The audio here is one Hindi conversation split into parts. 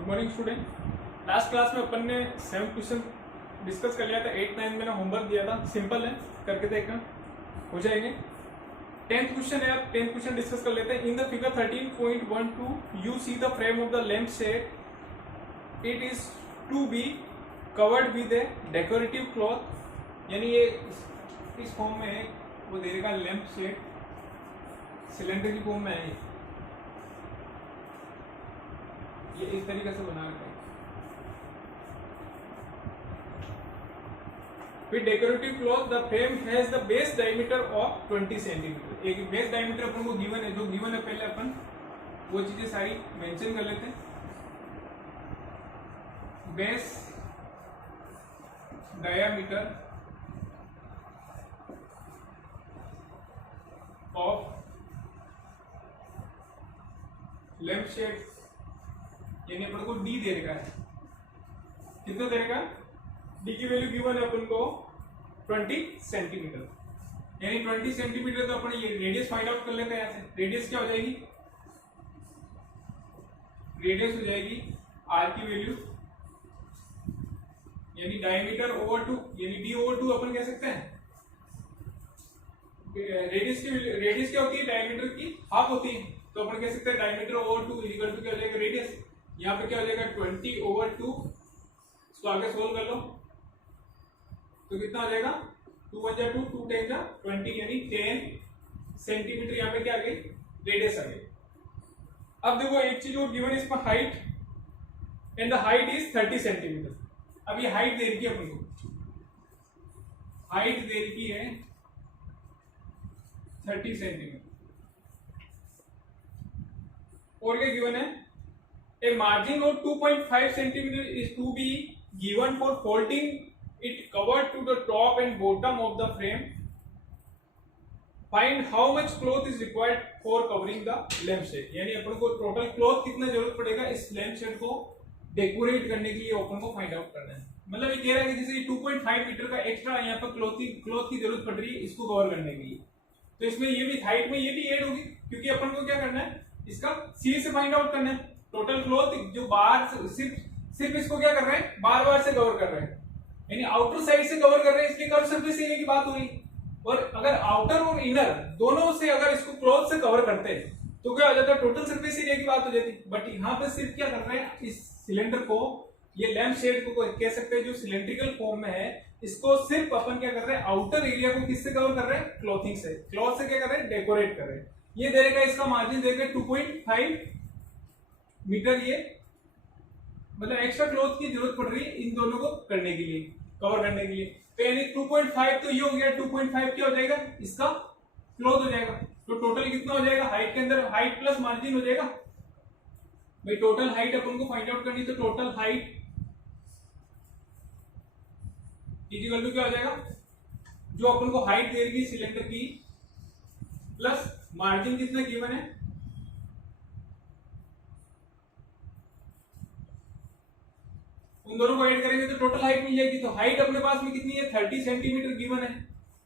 Good morning student. Last class में अपन ने 7 क्वेश्चन डिस्कस कर लिया था। 8, 9 मैंने होमवर्क दिया था, सिंपल है, करके देखना हो जाएंगे। 10th क्वेश्चन है, आप 10th क्वेश्चन डिस्कस कर लेते हैं। In the figure 13.12 you see the frame of the lamp shade, it is to be covered with a decorative cloth. यानी ये इस फॉर्म में है, वो दे देगा लैंप शेड सिलेंडर की फॉर्म में है। ये इस तरीके से बना रखा है with decorative cloth. The frame has the base diameter of 20 centimetre. एक बेस डायमीटर अपन को गिवन है, जो गिवन है पहले अपन वो चीजें सारी मेंशन कर लेते हैं। Base diameter of lamp shade, यानी अपन को डी दे रखा है। कितना दे रखा? डी की वैल्यू गिवन है अपन को 20 सेंटीमीटर, यानी 20 सेंटीमीटर। तो अपन ये रेडियस फाइंड आउट कर लेते हैं। यहाँ से रेडियस क्या हो जाएगी? रेडियस हो जाएगी आर की वैल्यू, यानी डायमीटर ओवर 2, यानी डी ओवर 2 अपन कह सकते हैं। रेडियस क्या होती है? डायमीटर की हाफ होती है, तो अपन कह सकते हैं डायमीटर ओवर 2 इक्वल टू क्या हो जाएगा? रेडियस। यहाँ पे क्या हो जाएगा? 20 ओवर 2। इसको आगे सोल्व कर लो तो कितना हो जाएगा? 2 1 2, 2 10 20, यानी 10 सेंटीमीटर। यहाँ पे क्या आ गई? रेडियस आ गई। अब देखो एक चीज और गिवन है इसमें, height, and the height is 30 centimetre. अब ये हाइट दे रखी है अपन को, हाइट दे रखी है 30 सेंटीमीटर। और क्या गिवन है? A margin of 2.5 centimeter is to be given for folding it covered to the top and bottom of the frame. Find how much cloth is required for covering the lampshade. यानी अपन को टोटल क्लॉथ कितना जरूरत पड़ेगा इस लैंपशेड को डेकोरेट करने के लिए, अपन को फाइंड आउट करना है। मतलब ये कह रहा है कि जैसे 2.5 मीटर का एक्स्ट्रा यहाँ पर क्लॉथ की जरूरत पड़ रही है इसको कवर करने के लिए, तो इसमें ये भी हाइट में ये भी ऐड होगी, क्योंकि अपन को क्या करना है? इसका सी से फाइंड आउट करना है। टोटल क्लॉथ जो बाहर सिर्फ इसको क्या कर रहे हैं? बार से कवर कर रहे हैं, यानी आउटर साइड से कवर कर रहे हैं, इसलिए कर्व सरफेस एरिया की बात हो रही। और अगर आउटर और इनर दोनों से अगर इसको क्लॉथ से कवर करते हैं तो क्या हो जाता है? टोटल सरफेस एरिया की बात हो जाती। बट यहाँ पे सिर्फ क्या कर रहे हैं? इस सिलेंडर को, ये लैंप शेड को कह सकते हैं जो सिलेंड्रिकल फॉर्म में है, इसको सिर्फ अपन क्या कर रहे हैं? आउटर एरिया को किससे कवर कर रहे हैं? क्लॉथिंग से। क्लॉथ से क्या कर रहे हैं? डेकोरेट कर रहे हैं। ये देगा इसका मार्जिन देगा 2.5 मीटर। ये मतलब एक्स्ट्रा क्लॉथ की जरूरत पड़ रही है इन दोनों को करने के लिए, कवर करने के लिए। तो यानी 2.5 तो ये हो गया, 2.5 क्या हो जाएगा? इसका क्लॉथ हो जाएगा। तो टोटल कितना हो जाएगा? हाइट के अंदर हाइट प्लस मार्जिन हो जाएगा भाई। टोटल हाइट अपन को फाइंड आउट करनी, तो टोटल हाइट इक्वल टू क्या हो जाएगा? जो अपन को हाइट दे रही है सिलेंडर की प्लस मार्जिन कितना गिवन है? उन दोनों को ऐड करेंगे तो टोटल हाइट मिल जाएगी। तो हाइट अपने पास में कितनी है? 30 सेंटीमीटर गिवन है,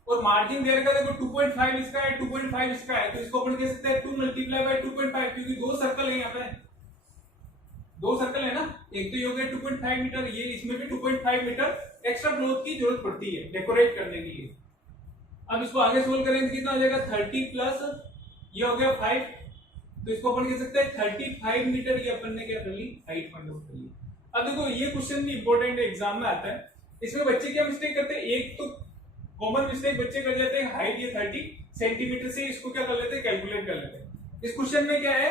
और मार्जिन दे रखा है देखो 2.5 इसका है, 2.5 इसका है, तो इसको अपन कह सकते हैं 2 मल्टीप्लाई बाय 2.5, क्योंकि दो सर्कल है यहाँ पे, दो सर्कल है ना। एक तो ये हो गया 2.5 मीटर, ये इसमें भी 2.5 मीटर एक्स्ट्रा क्लॉथ की जरूरत पड़ती है डेकोरेट करने के लिए। अब इसको आगे सोल्व करेंगे कितना हो जाएगा? 30 प्लस ये हो गया 5, तो इसको अपन कह सकते हैं 35 मीटर। ये अपन ने क्या कर ली? हाइट फाइंड आउट कर ली। अब देखो ये क्वेश्चन भी इंपॉर्टेंट है, एग्जाम में आता है। इसमें बच्चे क्या मिस्टेक करते हैं? एक तो कॉमन मिस्टेक बच्चे कर जाते हैं, हाइट ये 30 सेंटीमीटर से इसको क्या कर लेते हैं? कैलकुलेट कर लेते हैं। इस क्वेश्चन में क्या है?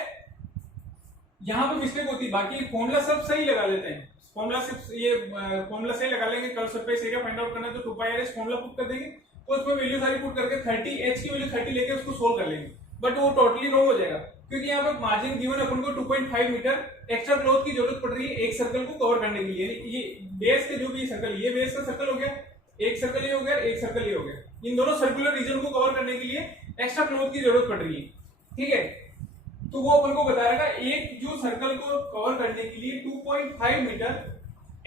यहाँ पे मिस्टेक होती है, बाकी फॉर्मूला सब सही लगा लेते हैं। फॉर्मूला सिर्फ ये फॉर्मूला सही लगा लेंगे। Curve surface area find out करना है तो 2πr फॉर्मूला पुट कर देंगे, तो उसमें वैल्यू सारी पुट करके 30 h की वैल्यू 30 लेके उसको सोल्व कर लेंगे। बट वो टोटली रॉन्ग हो जाएगा, क्योंकि यहाँ पे मार्जिन गिवन अपन को 2.5 मीटर एक्स्ट्रा क्लॉथ की जरूरत पड़ रही है एक सर्कल को कवर करने के लिए। ये बेस के जो भी सर्कल, ये बेस का सर्कल हो गया, एक सर्कल ये हो गया, एक सर्कल ये हो गया। इन दोनों सर्कुलर रीजन को कवर करने के लिए एक्स्ट्रा क्लॉथ की जरूरत पड़ रही है, ठीक है। तो वो अपन को बता रहेगा एक जो सर्कल को कवर करने के लिए 2.5 मीटर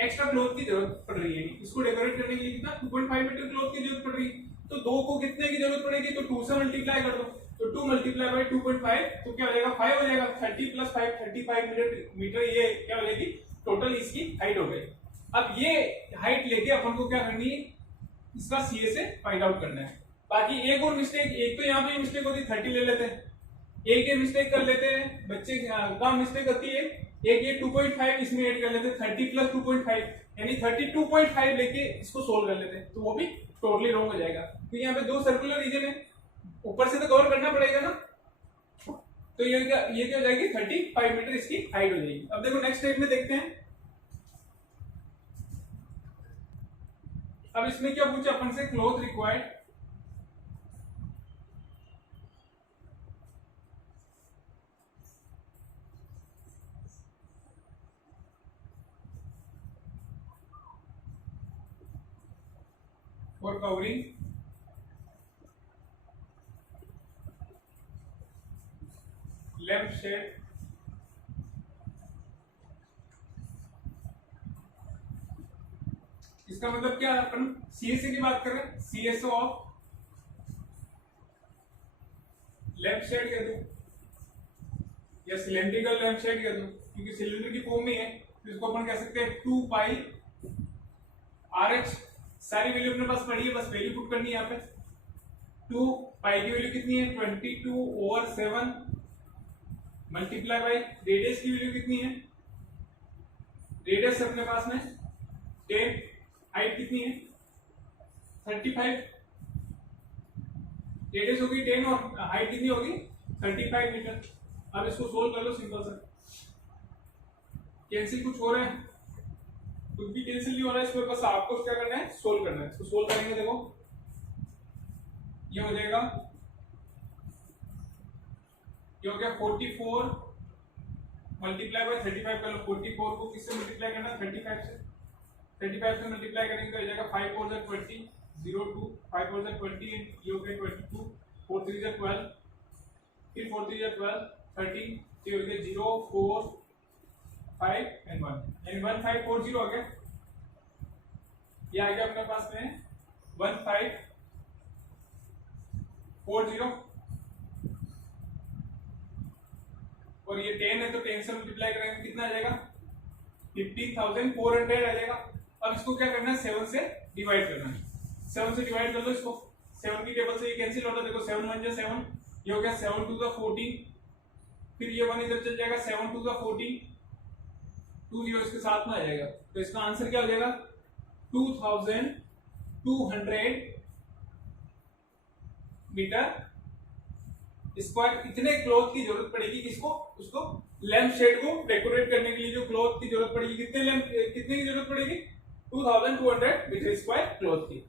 एक्स्ट्रा क्लॉथ की जरूरत पड़ रही है। इसको डेकोरेट करने के लिए कितना? 2.5 मीटर क्लॉथ की जरूरत पड़ रही है। तो दो को कितने की जरूरत पड़ेगी? तो 2 से मल्टीप्लाई कर दो, तो 2 मल्टीप्लाई बाय 2.5 तो क्या हो जाएगा? 5 हो जाएगा। 30 प्लस 5 35 मीटर, ये क्या हो जाएगी? टोटल इसकी हाइट हो गई। अब ये हाइट लेके अपन को क्या करनी है, इसका सीए से फाइंड आउट करना है। बाकी एक और मिस्टेक, एक तो यहाँ पे मिस्टेक होती है 30 ले लेते हैं, एक ये मिस्टेक कर लेते हैं बच्चे, कम मिस्टेक होती है एक ये 2.5 इसमें ऐड कर लेते हैं, 30 प्लस 2.5 यानी 32.5 लेके इसको सोल्व कर लेते हैं, तो वो भी टोटली रॉन्ग हो जाएगा। तो यहाँ पे दो सर्कुलर रीजन है, ऊपर से तो कवर करना पड़ेगा ना, तो ये क्या हो जाएगी 35 मीटर इसकी हाइट हो जाएगी। अब देखो नेक्स्ट स्टेप में देखते हैं। अब इसमें क्या पूछा अपन से, cloth required for covering left shade इसका मतलब क्या, अपन सीएसए की बात कर रहे हैं, सीएसओ ऑफ लेफ्ट साइड कह दो या सिलेंड्रिकल लेफ्ट साइड कह दो, क्योंकि सिलेंडर की फॉर्म में है, तो इसको अपन कह सकते हैं 2 पाई RH। सारी वैल्यू अपने पास पड़ी है, बस वैल्यू पुट करनी है यहाँ पे। 2 पाई की वैल्यू कितनी है 22/7 मल्टीप्लाई बाई रेडियस की वैल्यू कितनी है, रेडियस अपने पास में 10, हाइट कितनी है 35, रेडियस होगी 10 और हाइट कितनी होगी 35 मीटर। अब इसको सोल्व कर लो सिंपल सा, कैंसिल कुछ हो रहा है, कुछ भी कैंसिल नहीं हो रहा है इसमें, बस आपको क्या करना है सोल्व करना है। इसको सोल्व करेंगे, देखो ये हो जाएगा, ये हो गया 44 मल्टीप्लाई बाय 35 कर लो। 44 को किससे मल्टीप्लाई करना है 35 से, 35 से मल्टीप्लाई करेंगे तो हो जाएगा 5 4 जा 20 02 5 4 जा 20 ये हो गया 22 4 3 जा 12 फिर 4 3 जा 12 13 ये हो गया 0 4 5 and 1 यानी 1540 हो गया। ये आ गया अपने पास में 1540 और ये 10 है तो 10 से मल्टीप्लाई करेंगे कितना आ जाएगा 15,400 आ जाएगा। अब इसको क्या करना है 7 से डिवाइड करना है, 7 से डिवाइड कर लो इसको, 7 की टेबल से ये कैंसिल होता है, देखो 7 1 जा 7, ये हो गया 7 2 जा 14, फिर ये 1 इधर चल जाएगा 7 2 जा 14, 2 0 इसके साथ में आ जाएगा, तो इसका आंसर क्या हो जाएगा 2200 मीटर स्क्वायर। इतने क्लॉथ की जरूरत पड़ेगी किसको, उसको लैंप शेड को डेकोरेट करने के लिए जो क्लॉथ की जरूरत पड़ेगी, कितने की जरूरत पड़ेगी 2200 मीटर स्क्वायर क्लॉथ की।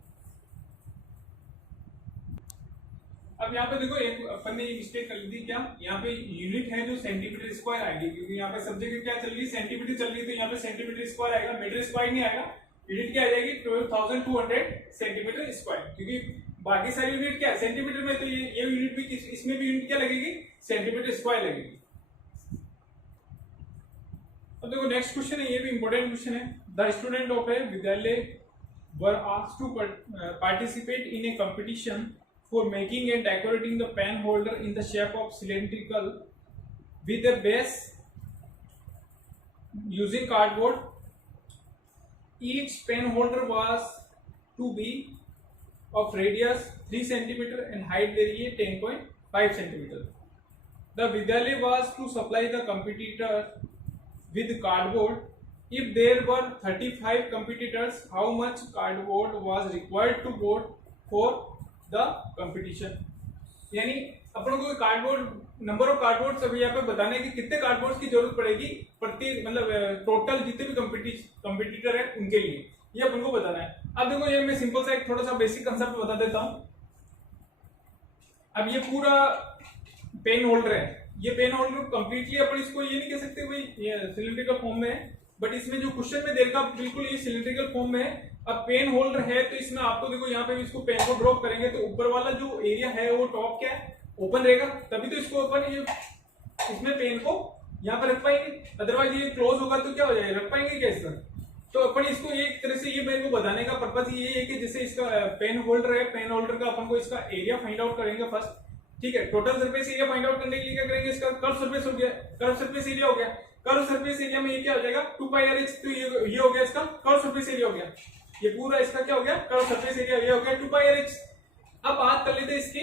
अब यहाँ पे देखो एक अपन ने मिस्टेक कर ली थी, क्या यहाँ पे यूनिट है जो सेंटीमीटर स्क्वायर आएगी, क्योंकि यहाँ पे सब्जेक्ट क्या चल रही है सेंटीमीटर चल रही है, तो यहाँ पे सेंटीमीटर स्क्वायर आएगा, मीटर स्क्वायर नहीं आएगा। यूनिट क्या आ जाएगी 12,200 सेंटीमीटर स्क्वायर, क्योंकि बाकी सारी यूनिट क्या है सेंटीमीटर में, तो ये यूनिट भी इसमें भी यूनिट क्या लगेगी सेंटीमीटर स्क्वायर लगेगी। अब देखो नेक्स्ट क्वेश्चन है, ये भी इंपॉर्टेंट क्वेश्चन है। The student of a vidyalaya were asked to participate in a competition for making and decorating the pen holder in the shape of cylindrical with a base using cardboard. Each pen holder was to be of radius 3 cm and height there is 10.5 cm. The Vidyalaya was to supply the competitor with cardboard. If there were 35 competitors, how much cardboard was required to go for the competition. यानी अपन को कार्डबोर्ड नंबर ऑफ कार्डबोर्ड अभी यहाँ पे बताने की कितने कार्डबोर्ड की जरूरत पड़ेगी प्रति मतलब टोटल जितने भी कंपटीटर है उनके लिए, ये अपन को बताना है। अब देखो ये मैं सिंपल सा एक थोड़ा सा बेसिक कंसेप्ट बता देता हूँ। अब ये पूरा पेन होल्डर है, ये पेन होल्डर कंप्लीटली अपन इसको ये नहीं कह सकते भाई ये सिलिंड्रिकल फॉर्म में है, बट इसमें जो क्वेश्चन में देखा बिल्कुल ये सिलिंड्रिकल फॉर्म में है। अब पेन होल्डर है तो इसमें आपको देखो यहाँ पे भी इसको पेन को ड्रॉप करेंगे तो ऊपर वाला जो एरिया है वो टॉप क्या है ओपन रहेगा, तभी तो इसको अपन ये इसमें पेन को यहाँ पर रख पाएंगे, अदरवाइज ये क्लोज होगा तो क्या हो जाएगा, रख पाएंगे क्या इसका। तो अपन इसको एक तरह से ये मेरे को बताने का पर्पज ये है कि जैसे इसका पेन होल्डर है, पेन होल्डर का अपन को इसका एरिया फाइंड आउट करेंगे फर्स्ट, ठीक है। Total surface area find out करने के लिए क्या करेंगे, इसका कर्व सरफेस हो गया, कर्व सरफेस एरिया हो गया, कर्व सरफेस एरिया में ये क्या हो जाएगा 2 पाई आर एच। तो ये हो गया इसका कर्व सरफेस एरिया हो गया, ये पूरा इसका क्या हो गया कर्व सरफेस एरिया, ये हो गया 2 पाई आर एच। अब बात कर लेते हैं इसकी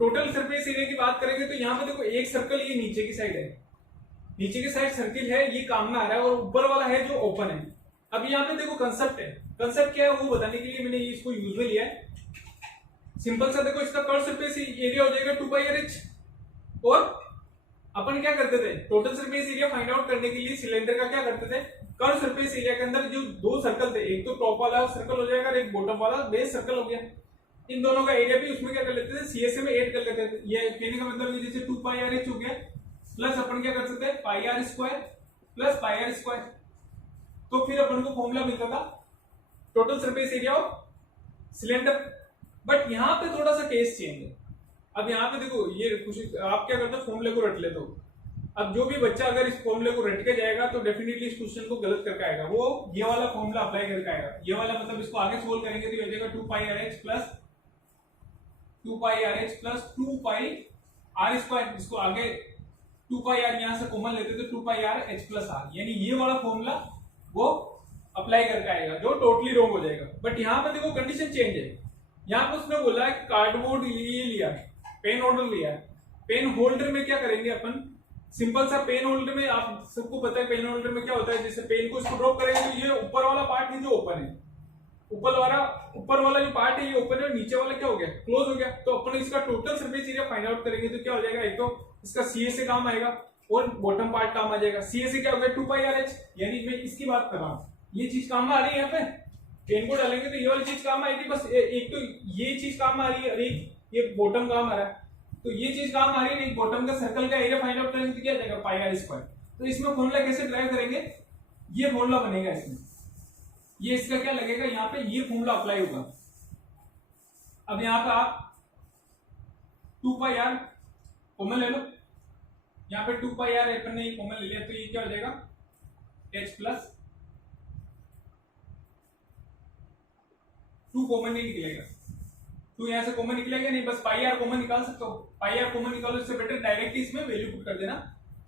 टोटल सरफेस एरिया की बात करेंगे तो यहाँ पे देखो एक सर्कल ये नीचे की साइड है, नीचे की साइड सर्किल है, ये काम में आ रहा है, और ऊपर वाला है जो ओपन है। अब यहाँ पे देखो कंसेप्ट है, कंसेप्ट क्या है वो बताने के लिए मैंने इसको यूज में लिया है। सिंपल सा देखो इसका कर्व सरफेस एरिया हो जाएगा 2 पाई आर एच। और अपन क्या करते थे total surface area find out करने के लिए सिलेंडर का क्या करते थे, कर्व सरफेस एरिया के अंदर जो दो सर्कल थे, एक तो टॉप वाला सर्कल हो जाएगा और एक बॉटम वाला बेस सर्कल हो गया, इन दोनों का एरिया भी उसमें क्या कर लेते थे सीएसए में ऐड कर लेते थे। ये कहने का मतलब है जैसे 2 पाई आर एच हो गया प्लस अपन क्या कर सकते हैं pi r square plus pi r square, तो फिर अपन को फॉर्मूला मिलता था total surface area of cylinder. But यहाँ पे थोड़ा सा केस चेंज है। अब यहाँ पे देखो ये आप क्या करते हो फॉर्मूले को रट लेते हो। अब जो भी बच्चा अगर इस फॉर्मूले को रट के जाएगा तो डेफिनेटली इस क्वेश्चन को गलत करके आएगा, वो ये वाला फॉर्मूला अप्लाई करके आएगा। ये वाला मतलब इसको आगे सोल्व करेंगे तो ये हो जाएगा 2 pi r h plus 2 pi r h plus 2 pi r square, इसको आगे 2 पाई आर यहां से कॉमन लेते तो 2 pi r h plus are, यानी ये वाला फॉर्मूला वो अप्लाई करके आएगा जो टोटली रॉन्ग हो जाएगा। बट यहाँ पे देखो कंडीशन चेंज है, यहाँ पे उसने बोला है कार्डबोर्ड ये लिया, पेन होल्डर लिया है। पेन होल्डर में क्या करेंगे अपन, सिंपल सा पेन होल्डर में आप सबको पता है पेन होल्डर में क्या होता है, जैसे पेन को इसको ड्रॉप करेंगे तो ये ऊपर वाला पार्ट है जो ओपन है, ऊपर वाला जो पार्ट है ये ओपन है, नीचे वाला क्या हो गया क्लोज हो गया। तो अपन इसका total surface area find out करेंगे तो क्या हो जाएगा, एक तो इसका सीएसए काम आएगा और बॉटम पार्ट काम आ जाएगा। सीएसए क्या हो गया 2 पाई आर एच, यानी मैं इसकी बात कर रहा हूँ, ये चीज काम में आ रही है। यहाँ पे पेन को डालेंगे तो ये वाली चीज काम आएगी, बस एक तो ये चीज काम आ रही है और एक ये बॉटम काम आ रहा है, तो ये चीज काम आ रही है, एक बॉटम का सर्कल का एरिया फाइंड आउट करेंगे तो क्या जाएगा पाई आर स्क्वायर। तो इसमें फॉर्मूला कैसे ड्राइव करेंगे, ये फॉर्मूला बनेगा इसमें, ये इसका क्या लगेगा यहाँ पे ये फॉर्मूला अप्लाई होगा। अब यहाँ पे आप 2 पाई आर कॉमन ले लो, यहाँ पे 2 पाई आर अपन ने कॉमन ले लिया तो ये क्या हो जाएगा h प्लस 2 कॉमन नहीं निकलेगा, 2 यहाँ से कॉमन निकलेगा नहीं, बस पाई आर कॉमन निकाल सकते हो, पाई आर कॉमन निकालो, इससे बेटर डायरेक्ट इसमें वैल्यू पुट कर देना।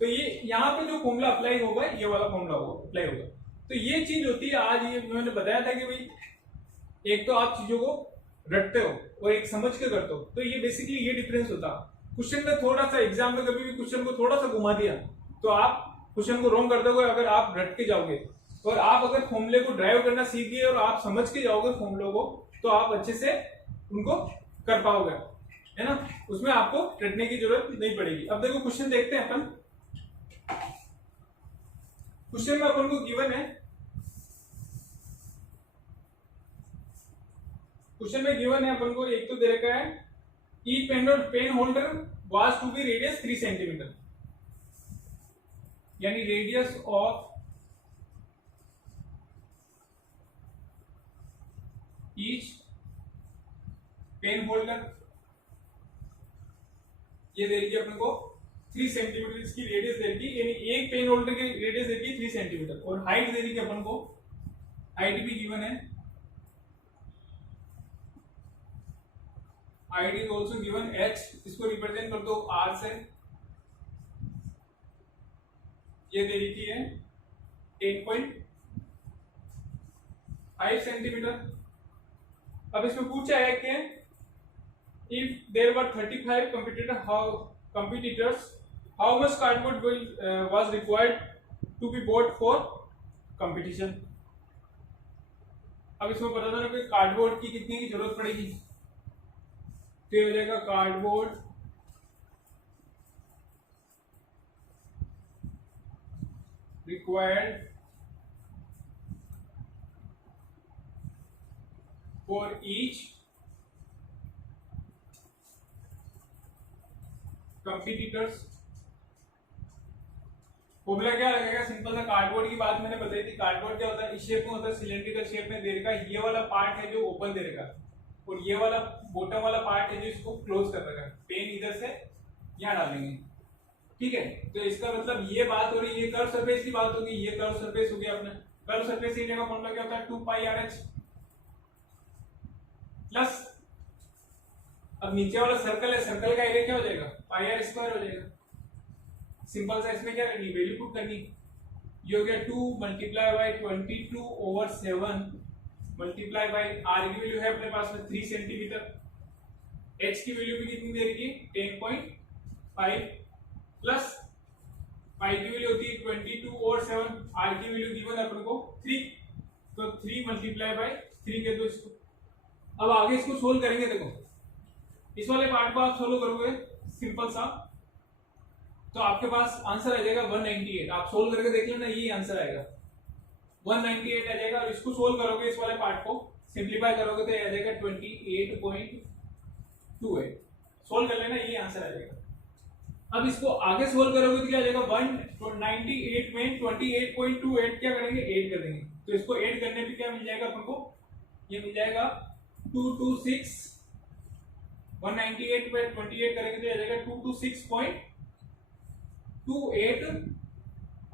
तो ये यहाँ पे जो फॉर्मूला अप्लाई होगा ये वाला फॉर्मूला अप्लाई होगा। तो ये चीज होती है, आज ये मैंने बताया था कि भाई एक तो आप चीजों को रटते हो और एक समझ के करते हो, तो ये बेसिकली ये डिफरेंस होता है। क्वेश्चन में थोड़ा सा एग्जाम में कभी भी क्वेश्चन को थोड़ा सा घुमा दिया तो आप क्वेश्चन को रॉन्ग कर दोगे। अगर आप रट के जाओगे और आप अगर फॉर्मूले को ड्राइव करना सीख गए और आप समझ के जाओगे फॉर्मूले को तो आप अच्छे से उनको कर पाओगे, है ना, उसमें आपको रटने की जरूरत नहीं पड़ेगी। अब देखो क्वेश्चन देखते हैं अपन। क्वेश्चन में अपन को गिवन है, क्वेश्चन में गिवन है अपन को एक तो दे रखा है ई pen holder was to be radius 3 centimeter, यानी radius of each pen holder ये दे रही है अपन को 3 सेंटीमीटर, इसकी रेडियस दे रही है, यानी एक पेन होल्डर की रेडियस दे रही है 3 सेंटीमीटर, और हाइट दे रही है अपन को, हाइट भी गिवन है, height is also given h, इसको रिप्रेजेंट कर दो r से, ये दे रही है 8.5 सेंटीमीटर। अब इसमें पूछा है कि if there were 35 competitors, how much cardboard was required to be bought for competition। अब इसमें पता था ना कि कार्डबोर्ड की कितनी की जरूरत पड़ेगी, तो ये हो जाएगा cardboard required for each competitors. Formula क्या लगेगा, सिंपल सा कार्डबोर्ड की बात मैंने बताई थी। कार्डबोर्ड क्या होता है, इस शेप में होता है, सिलेंड्रिकल शेप में दे रखा है, ये वाला पार्ट है जो ओपन दे रखा है और ये वाला बॉटम वाला पार्ट है जो इसको क्लोज कर रखा है। पेन इधर से यहाँ डालेंगे, ठीक है। तो इसका मतलब ये बात हो रही है, ये कर्व सरफेस की बात होगी, ये कर्व सरफेस हो गया अपने। कर्व सरफेस एरिया का फॉर्मूला क्या होता है 2 पाई आर एच प्लस, अब नीचे वाला सर्कल है, सर्कल का एरिया क्या हो जाएगा पाई आर स्क्वायर हो जाएगा। सिंपल सा इसमें क्या करनी, वैल्यू पुट करनी, ये हो गया 2 multiply by 22/7 multiply by R की वैल्यू है अपने पास में 3 सेंटीमीटर, एच की वैल्यू भी कितनी दे रही है 10.5 प्लस पाई की वैल्यू होती है 22/7, आर की वैल्यू गिवन है अपन को 3, तो 3 मल्टीप्लाई बाई 3 के दो इसको। अब आगे इसको सोल्व करेंगे। देखो इस वाले पार्ट को आप सोल्व करोगे सिंपल सा, तो आपके पास आंसर आ जाएगा 198। आप सोल्व करके देख लेना, यही आंसर आएगा 198 आ जाएगा। और इसको सोल्व करोगे, इस वाले पार्ट को सिंप्लीफाई करोगे तो ये आ जाएगा 28.28। सोल्व कर लेना, यही आंसर आ जाएगा। अब इसको आगे सोल्व करोगे तो क्या आ जाएगा 198 में 28.28 क्या करेंगे ऐड कर देंगे, तो इसको ऐड करने पे क्या मिल जाएगा अपन को, ये मिल जाएगा 226। 198 में 28 करेंगे तो आ जाएगा 226.28।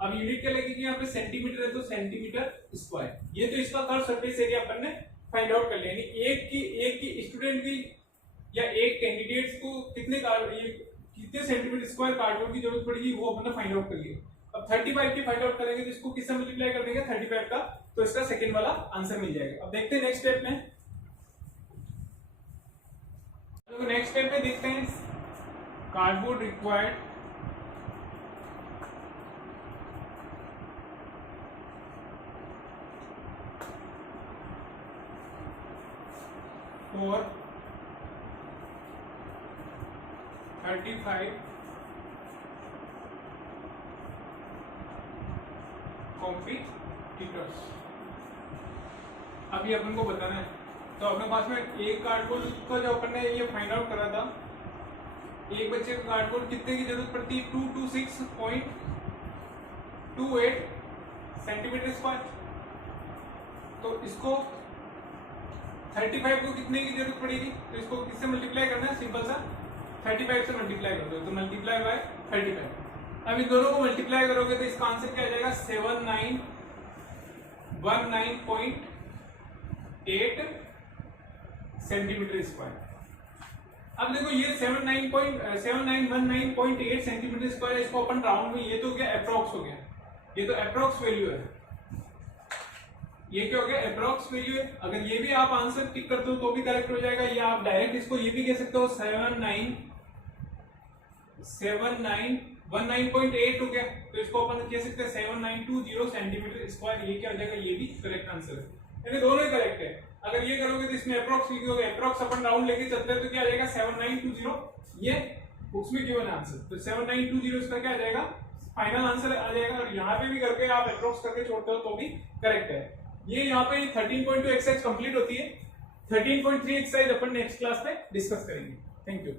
अब यूनिट क्या लगेगी यहाँ पे, सेंटीमीटर है तो सेंटीमीटर स्क्वायर। ये तो इसका कर्व सरफेस एरिया अपन ने फाइंड आउट कर लिया। यानी एक की स्टूडेंट की या एक कैंडिडेट्स को कितने सेंटीमीटर स्क्वायर कार्डबोर्ड की जरूरत पड़ेगी वो अपन ने फाइंड आउट कर लिया। अब 35 की फाइंड आउट करेंगे तो इसको किससे मल्टीप्लाई कर देंगे 35 का, तो इसका सेकंड वाला आंसर मिल जाएगा। अब देखते हैं नेक्स्ट स्टेप में। तो नेक्स्ट स्टेप में देखते हैं कार्डबोर्ड रिक्वायर्ड फॉर 35 कॉम्पिटिटर्स। अभी अपन को बताना है, तो अपने पास में एक कार्डबोर्ड का जो अपन ने ये फाइंड आउट करा था, एक बच्चे को कार्डबोर्ड कितने की जरूरत पड़ती है 226.28 सेंटीमीटर स्क्वायर। तो इसको 35 को कितने की जरूरत पड़ेगी, तो इसको किससे मल्टीप्लाई करना है, सिंपल सा 35 से मल्टीप्लाई कर दो, तो मल्टीप्लाई बाय 35। अब इन दोनों को मल्टीप्लाई करोगे तो इसका आंसर क्या आ जाएगा 7919.8 सेंटीमीटर स्क्वायर। अब देखो ये 7919.8 सेंटीमीटर स्क्वायर, इसको अपन राउंड में, ये तो क्या अप्रोक्स हो गया, ये तो अप्रोक्स वैल्यू है, ये क्या हो गया अप्रोक्स वैल्यू है। अगर ये भी आप आंसर टिक करते हो तो भी करेक्ट हो जाएगा, या आप डायरेक्ट इसको ये भी कह सकते हो 7919.8 हो गया, तो इसको अपन कह सकते हैं 7920 सेंटीमीटर स्क्वायर। ये क्या हो जाएगा, ये भी करेक्ट आंसर है, यानी दोनों ही करेक्ट है। अगर ये करोगे तो इसमें अप्रोक्स लिखोगे, अप्रोक्स अपन राउंड लेके चलते हैं तो क्या आ जाएगा 7920, ये बुक्स में गिवन आंसर, तो 7920 इसका क्या आ जाएगा फाइनल आंसर आ जाएगा। और यहाँ पे भी करके आप अप्रोक्स करके छोड़ते हो तो भी करेक्ट है। ये यहाँ पे 13.2 एक्सरसाइज कंप्लीट होती है। 13.3 एक्सरसाइज अपन नेक्स्ट क्लास में डिस्कस करेंगे। Thank you.